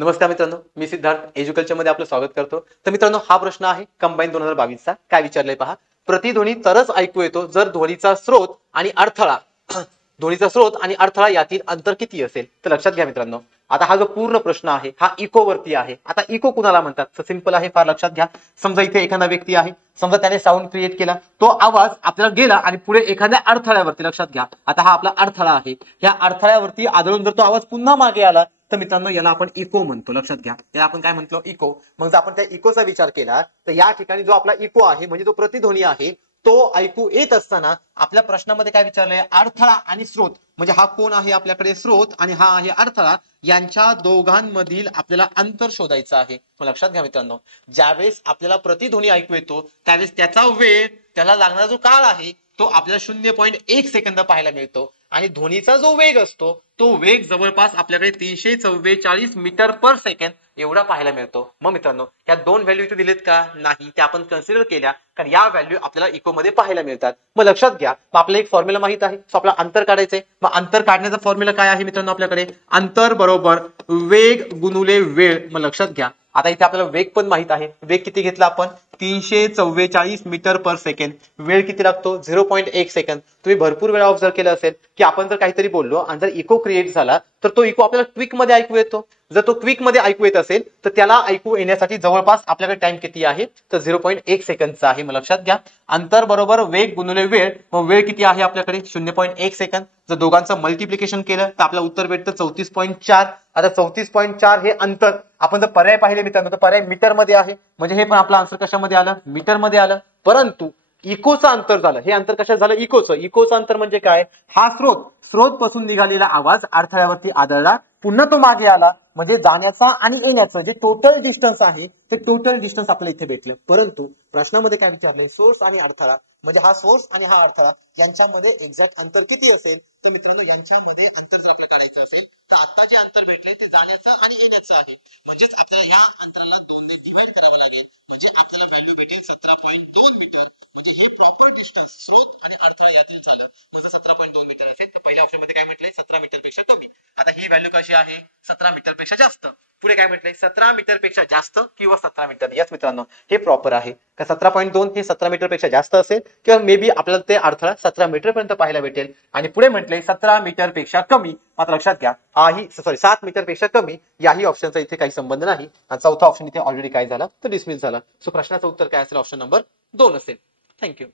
नमस्कार मित्रांनो, मी सिद्धार्थ एज्युकल्चर मध्ये आपलं स्वागत करतो. तर मित्रांनो, हा प्रश्न आहे कंबाईन 2022 चा. काय विचारलंय पहा. प्रतिध्वनी तरच ऐकू येतो जर ध्वनीचा स्रोत आणि अडथळा ध्वनीचा स्रोत आणि अडथळा यातील अंतर किती असेल. तर लक्षात घ्या मित्रांनो, आता हा जो पूर्ण प्रश्न आहे हा इको वरती आहे. आता इको कुणाला म्हणतात तर सिंपल आहे, फार लक्षात घ्या. समजा इथे एखादा व्यक्ती आहे, समजा त्याने साऊंड क्रिएट केला, तो आवाज आपल्याला गेला आणि पुढे एखाद्या अडथळ्यावरती, लक्षात घ्या आता हा आपला अडथळा आहे, ह्या अडथळ्यावरती आदळून जर तो आवाज पुन्हा मागे आला तर मित्रांनो याला आपण इको म्हणतो. लक्षात घ्या, याला आपण काय म्हणतो, इको. मग जर आपण त्या इकोचा विचार केला तर या ठिकाणी जो आपला इको आहे म्हणजे जो प्रतिध्वनी आहे तो ऐकू येत असताना आपल्या प्रश्नामध्ये काय विचारलंय, अडथळा आणि स्रोत. म्हणजे हा कोण आहे आपल्याकडे, स्रोत, आणि हा आहे अडथळा. यांच्या दोघांमधील आपल्याला अंतर शोधायचं आहे. मग लक्षात घ्या मित्रांनो, ज्यावेळेस आपल्याला प्रतिध्वनी ऐकू येतो त्यावेळेस त्याचा वेळ, त्याला लागणारा जो काळ आहे तो आपल्याला 0.1 सेकंद पाहायला मिळतो. आणि ध्वनीचा जो वेग असतो तो वेग जवळपास आपल्याकडे 344 मीटर पर सेकंद एवढा पाहायला मिळतो. मग मित्रांनो, या दोन व्हॅल्यू इथे दिलेत का, नाही, त्या आपण कन्सिडर केल्या कारण या व्हॅल्यू आपल्याला इको मध्ये पाहायला मिळतात. मग लक्षात घ्या, मग आपल्याला एक फॉर्म्युला माहित आहे, सो आपला अंतर काढायचंय. मग अंतर काढण्याचा फॉर्म्युला काय आहे मित्रांनो, आपल्याकडे अंतर बरोबर वेग गुणुले वेळ. मग लक्षात घ्या, आता इथे आपल्याला वेग पण माहित आहे. वेग किती घेतला आपण, 344 मीटर पर सेकंड. वेळ किती लागतो, 0.1 सेकंद. तुम्ही भरपूर वेळा ऑब्झर्व केलं असेल की आपण जर काहीतरी बोललो आणि जर इको क्रिएट झाला तर तो इको आपल्याला क्विक मध्ये ऐकू येतो. जर तो क्विक मध्ये ऐकू येत असेल तर त्याला ऐकू येण्यासाठी जवळपास आपल्याकडे टाइम किती आहे तर 0.1 सेकंदचा आहे. मग लक्षात घ्या, अंतर बरोबर वेग गुणिले वेळ. मग वेळ किती आहे आपल्याकडे, 0.1 सेकंद. जर दोघांचं मल्टिप्लिकेशन केलं तर आपलं उत्तर भेटतं 34.4. आता 34.4 हे अंतर आपण जर पर्याय पाहिले मित्रांनो तर पर्याय मीटर मध्ये आहे, म्हणजे हे पण आपलं आन्सर कशामध्ये आलं, मीटर मध्ये आलं. परंतु इकोचं अंतर झालं, हे अंतर कशात झालं, इकोचं अंतर म्हणजे काय, हा स्रोत पासून निघालेला आवाज अडथळ्यावरती आदळला, पुन्हा तो मागे आला, म्हणजे जाण्याचा आणि येण्याचं जे टोटल डिस्टन्स आहे ते टोटल डिस्टन्स आपल्याला इथे भेटलं. परंतु प्रश्नामध्ये काय विचारलंय, सोर्स आणि अडथळा, म्हणजे हा सोर्स आणि हा अडथळा यांच्यामध्ये एक्झॅक्ट अंतर किती असेल. तर मित्रांनो, यांच्यामध्ये अंतर जर आपल्याला काढायचं असेल तर आता जे अंतर भेटले ते जाण्याचं आणि येण्याचं आहे. म्हणजेच आपल्याला ह्या अंतराला 2 ने डिवाइड करावं लागेल, म्हणजे आपल्याला व्हॅल्यू भेटेल 17.2 मीटर. म्हणजे हे प्रॉपर डिस्टन्स स्रोत आणि अडथळा यातील झालं. मग जर 17.2 मीटर असेल तर पहिल्या ऑप्शन मध्ये काय म्हटलंय, 17 मीटर पेक्षा कमी. आता ही व्हॅल्यू कशी आहे, 17 मीटर पेक्षा जास्त. पुढे काय म्हटलंय, 17 मीटर पेक्षा जास्त किंवा 17 मीटर. यस मित्रांनो, हे प्रॉपर आहे का 17.2 हे 17 मीटर पेक्षा जास्त असेल किंवा मे बी आपल्याला ते अडथळा 17 मीटर पर्यंत पाहायला भेटेल. आणि पुढे म्हटलंय 17 मीटर पेक्षा कमी. मात्र लक्षात घ्या, 7 मीटर पेक्षा कमी याही ऑप्शनचा इथे काही संबंध नाही. आणि चौथा ऑप्शन इथे ऑलरेडी काय झाला तर डिसमिस झाला. सो प्रश्नाचं उत्तर काय असेल, ऑप्शन नंबर 2 असेल. थँक्यू.